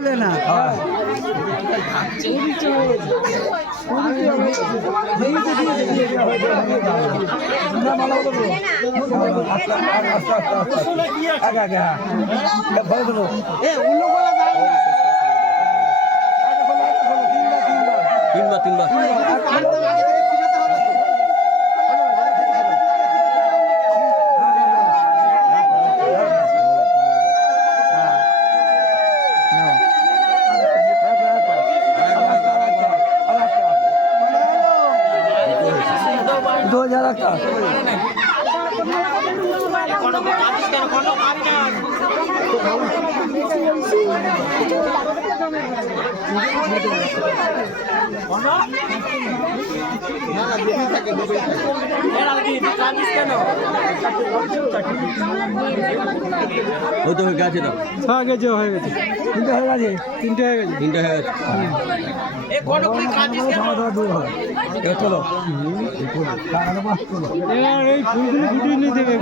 না তিনবার ওই তো গেছে তো হয়ে গেছে তিনটে হয়ে গেছে তিনটে হয়ে গেছে চলো এই ফুলগুলো ফুটিয়ে নিয়ে দেবে